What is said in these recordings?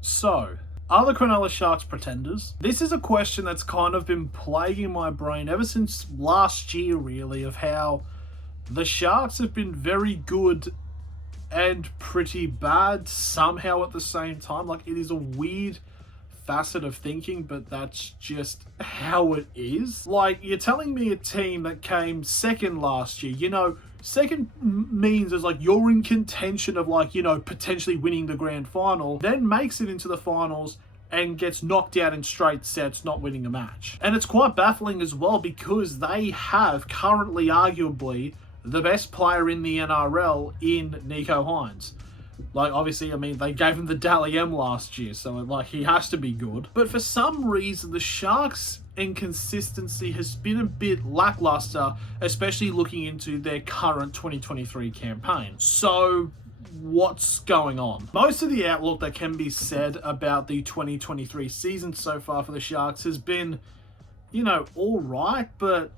So, are the Cronulla Sharks pretenders? This is a question that's kind of been plaguing my brain ever since last year, really, of how the Sharks have been very good and pretty bad somehow at the same time. Like, it is a weird facet of thinking, but that's just how it is. Like, you're telling me a team that came second last year, second means is like you're in contention of potentially winning the grand final, then makes it into the finals and gets knocked out in straight sets, not winning a match. And it's quite baffling as well because they have currently arguably the best player in the NRL in Nico Hines. Like, obviously, they gave him the Dally M last year, so, he has to be good. But for some reason, the Sharks' inconsistency has been a bit lackluster, especially looking into their current 2023 campaign. So, what's going on? Most of the outlook that can be said about the 2023 season so far for the Sharks has been, all right, but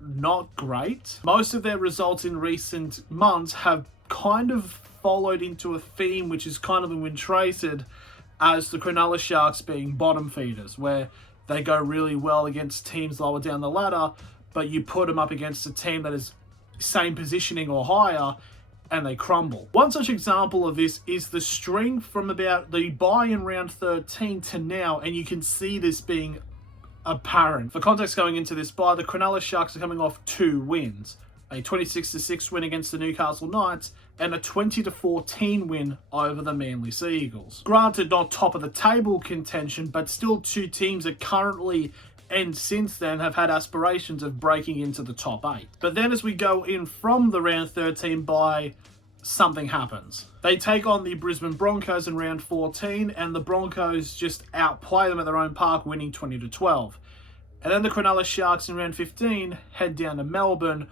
not great. Most of their results in recent months have kind of followed into a theme which is kind of been traced as the Cronulla Sharks being bottom feeders, where they go really well against teams lower down the ladder, but you put them up against a team that is same positioning or higher, and they crumble. One such example of this is the string from about the bye in round 13 to now, and you can see this being apparent. For context going into this bye, the Cronulla Sharks are coming off 2 wins. A 26-6 win against the Newcastle Knights, and a 20-14 win over the Manly Sea Eagles. Granted, not top of the table contention, but still 2 teams that currently and since then have had aspirations of breaking into the top 8. But then as we go in from the round 13 bye, something happens. They take on the Brisbane Broncos in round 14, and the Broncos just outplay them at their own park, winning 20-12. And then the Cronulla Sharks in round 15 head down to Melbourne,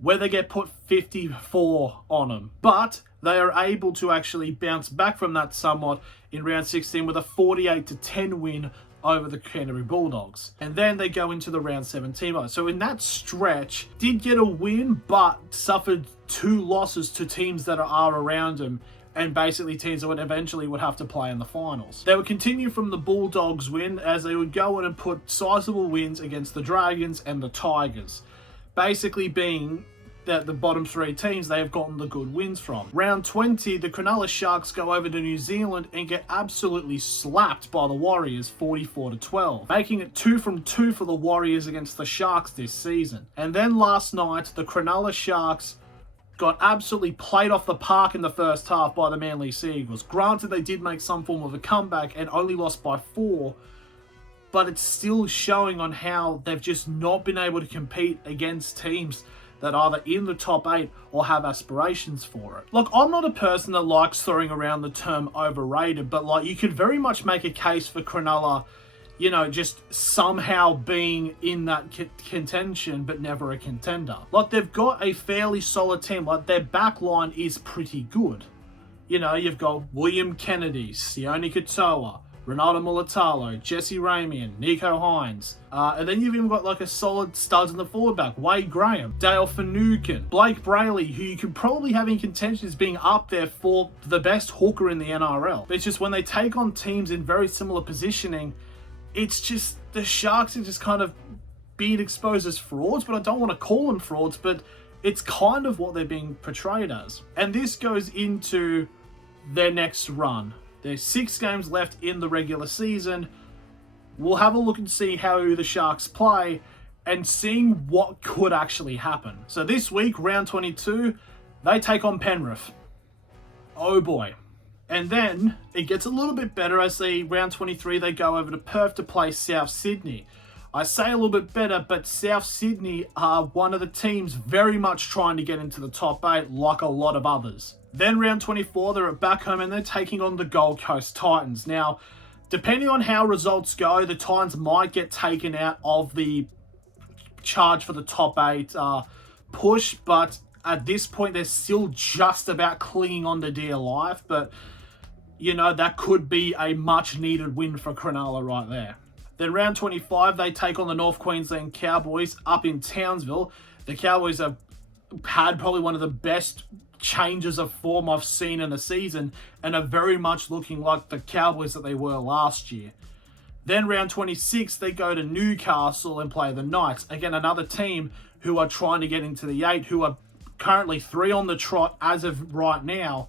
where they get put 54 on them. But they are able to actually bounce back from that somewhat in round 16 with a 48-10 win over the Canterbury Bulldogs. And then they go into the round 17. So in that stretch, did get a win, but suffered 2 losses to teams that are around them, and basically teams that would eventually have to play in the finals. They would continue from the Bulldogs win as they would go in and put sizable wins against the Dragons and the Tigers. Basically being that the bottom 3 teams they have gotten the good wins from. Round 20, the Cronulla Sharks go over to New Zealand and get absolutely slapped by the Warriors 44-12, making it 2 from 2 for the Warriors against the Sharks this season. And then last night, the Cronulla Sharks got absolutely played off the park in the first half by the Manly Sea Eagles. Granted, they did make some form of a comeback and only lost by 4, but it's still showing on how they've just not been able to compete against teams that are either in the top 8 or have aspirations for it. Look, I'm not a person that likes throwing around the term overrated, but you could very much make a case for Cronulla, just somehow being in that contention, but never a contender. They've got a fairly solid team. Their back line is pretty good. You've got William Kennedy, Sione Katoa, Ronaldo Mulatalo, Jesse Ramian, Nico Hines. And then you've even got a solid studs in the forward back. Wade Graham, Dale Finucane, Blake Brayley, who you could probably have in contention as being up there for the best hooker in the NRL. But it's just when they take on teams in very similar positioning, it's just the Sharks are just kind of being exposed as frauds, but I don't want to call them frauds, but it's kind of what they're being portrayed as. And this goes into their next run. There's 6 games left in the regular season. We'll have a look and see how the Sharks play and seeing what could actually happen. So this week, round 22, they take on Penrith. Oh boy. And then it gets a little bit better as round 23, they go over to Perth to play South Sydney. I say a little bit better, but South Sydney are one of the teams very much trying to get into the top 8 like a lot of others. Then round 24, they're back home and they're taking on the Gold Coast Titans. Now, depending on how results go, the Titans might get taken out of the charge for the top 8 push, but at this point, they're still just about clinging on to dear life. But, that could be a much-needed win for Cronulla right there. Then round 25, they take on the North Queensland Cowboys up in Townsville. The Cowboys are had probably one of the best changes of form I've seen in a season and are very much looking like the Cowboys that they were last year. Then round 26, they go to Newcastle and play the Knights. Again, another team who are trying to get into the 8, who are currently 3 on the trot as of right now,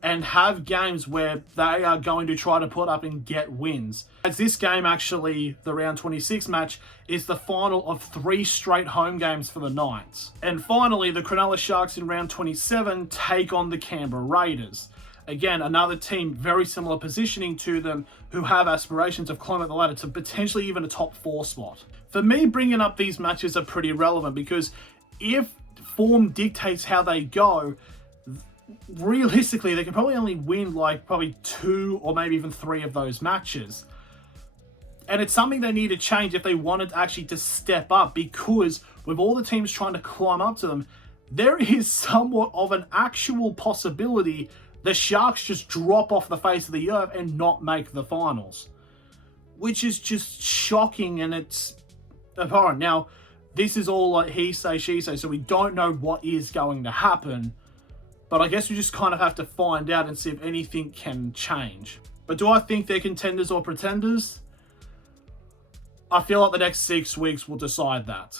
and have games where they are going to try to put up and get wins. As this game, actually, the round 26 match, is the final of 3 straight home games for the Knights. And finally, the Cronulla Sharks in round 27 take on the Canberra Raiders. Again, another team very similar positioning to them, who have aspirations of climbing the ladder to potentially even a top 4 spot. For me, bringing up these matches are pretty relevant because if form dictates how they go, realistically, they can probably only win like probably 2 or maybe even 3 of those matches. And it's something they need to change if they wanted actually to step up, because with all the teams trying to climb up to them, there is somewhat of an actual possibility the Sharks just drop off the face of the earth and not make the finals, which is just shocking, and it's abhorrent. Now, this is all like he say, she say, so we don't know what is going to happen, but I guess we just kind of have to find out and see if anything can change. But do I think they're contenders or pretenders? I feel like the next 6 weeks will decide that.